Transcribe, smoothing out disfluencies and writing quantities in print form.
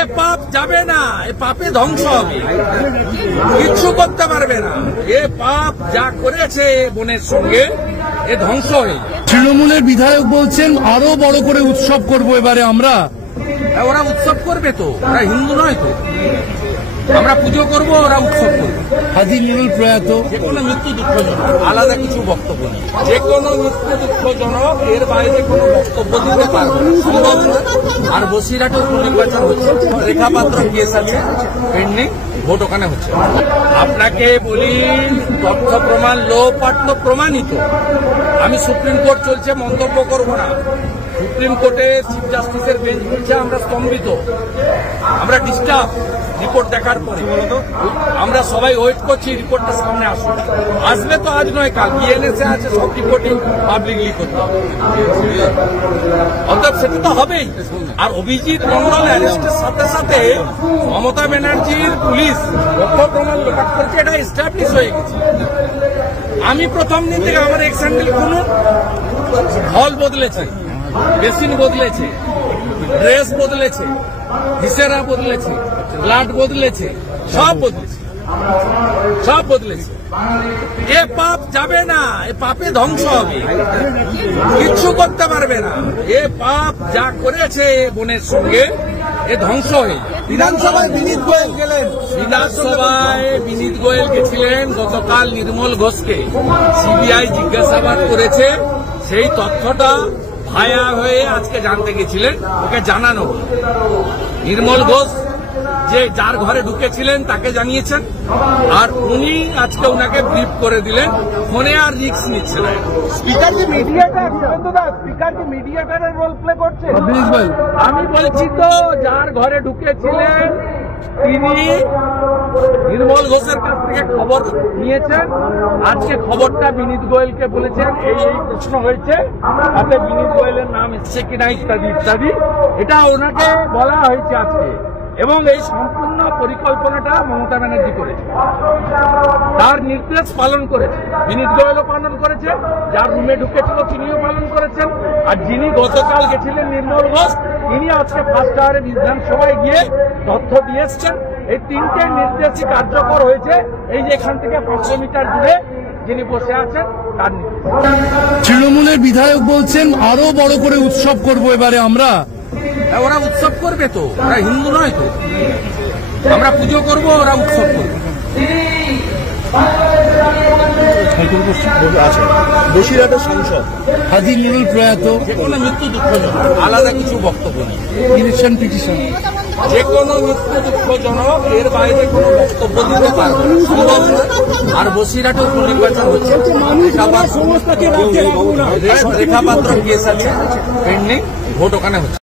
এ পাপ যাবে না, এ পাপে ধ্বংস হবে, কিচ্ছু করতে পারবে না। এ পাপ যা করেছে বোনের সঙ্গে এ ধ্বংস হয়ে যাবে। তৃণমূলের বিধায়ক বলছেন আরো বড় করে উৎসব করব এবারে আমরা। ওরা উৎসব করবে তো, ওরা হিন্দু নয় তো। আমরা পুজো করবো, ওরা উৎসব করবে। হাজী নুরুল প্রয়াত, যে কোনো মৃত্যু দুঃখজনক, আলাদা কিছু বক্তব্য নেই। যে কোনো মৃত্যু দুঃখজনক, এর বাইরে কোনো বক্তব্য দিতে পারবে না, সম্ভব না। আর বসিরহাটে উপনির্বাচন হচ্ছে, রেখা পাত্র কেস আছে পেন্ডিং, ভোট ওখানে হচ্ছে। আপনাকে বলি, তথ্য প্রমাণ লোপাঠ্য প্রমাণিত। আমি সুপ্রিম কোর্ট চলছে মন্তব্য করব না। সুপ্রিম কোর্টে চিফ জাস্টিসের বেঞ্চ বলছে আমরা স্তম্ভিত, আমরা ডিস্টার্ব রিপোর্ট দেখার পরে। আমরা সবাই ওয়েট করছি রিপোর্টটা সামনে আসবে তো আজ নয় কাল। বিএনএসএ আছে, সব রিপোর্টিং পাবলিকলি করতে হবে, অর্থাৎ সেটা তো হবেই। আর অভিজিৎ মন্ডল অ্যারেস্টের সাথে সাথে মমতা ব্যানার্জির পুলিশ তথ্য প্রমাণ লোপাট করছে, এটা এস্টাবলিশ হয়ে গেছে। আমি প্রথম দিন থেকে আমার এক্স হ্যান্ডেল খুলুন, হল বদলেছে, বেসিন বদলেছে, ড্রেস বদলেছে, ভিসেরা বদলেছে, ব্লাড বদলেছে, সব বদলেছে, সব বদলেছে। এ পাপ যাবে না, এ পাপে ধ্বংস হবে, কিচ্ছু করতে পারবে না। এ পাপ যা করেছে বোনের সঙ্গে এ ধ্বংস হয়ে যাবে। বিধানসভায় বিনীত গোয়েল গেলেন, বিধানসভায় বিনীত গোয়েল গেছিলেন। গতকাল নির্মল ঘোষকে সিবিআই জিজ্ঞাসাবাদ করেছে, সেই তথ্যটা ভায়া হয়ে আজকে জানতে গেছিলেন, ওকে জানানো হল। নির্মল ঘোষ যে যার ঘরে ঢুকেছিলেন তাকে জানিয়েছেন, আর উনি আজকে ওনাকে ব্রিফ করে দিলেন, ফোনে আর রিস্ক নিচ্ছে না। স্পিকার কি মিডিয়েটর, স্পিকার কি মিডিয়েটরের রোল প্লে করছে? আমি বলছি তো, যার ঘরে ঢুকেছিলেন তিনি নির্মল ঘোষের কাছ থেকে খবর নিয়েছেন। আজকে খবরটা বিনীত গোয়েলকে বলেছেন, এই প্রশ্ন হয়েছে, তাতে বিনীত গোয়েলের নাম এসছে কিনা ইত্যাদি ইত্যাদি, এটা ওনাকে বলা হয়েছে আজকে। এবং এই সম্পূর্ণ পরিকল্পনাটা মমতা ব্যানার্জি করেছে, তার নির্দেশ পালন করেছে। বিনীত গোয়েলও পালন করেছে, যার রুমে ঢুকেছিল তিনিও পালন করেছেন, আর যিনি গতকাল গেছিলেন নির্মল ঘোষ, তিনি আজকে ফার্স্ট আওয়ারে বিধানসভায় গিয়ে তথ্য দিয়ে এসছেন। এই তিনটে নির্দেশই কার্যকর হয়েছে। এই যে এখান থেকে 500 মিটার দূরে যিনি বসে আছেন তার নির্দেশ। তৃণমূলের বিধায়ক বলছেন আরো বড় করে উৎসব করব এবারে আমরা। ওরা উৎসব করবে তো, ওরা হিন্দু নয় তো। আমরা পুজো করব, ওরা উৎসব করবে। বসিরহাটের সাংসদ হাজী নুরুল প্রয়াত, যে কোনো মৃত্যু দুঃখজনক, আলাদা কিছু বক্তব্য নেই। ইলেকশন পিটিশন, যে কোনো মৃত্যু দুঃখজনক, এর বাইরে কোনো বক্তব্য দিতে পারবে না, সম্ভব না। আর বসিরহাটে উপনির্বাচন হচ্ছে, রেখা পাত্র কেস আছে পেন্ডিং, ভোট ওখানে হচ্ছে।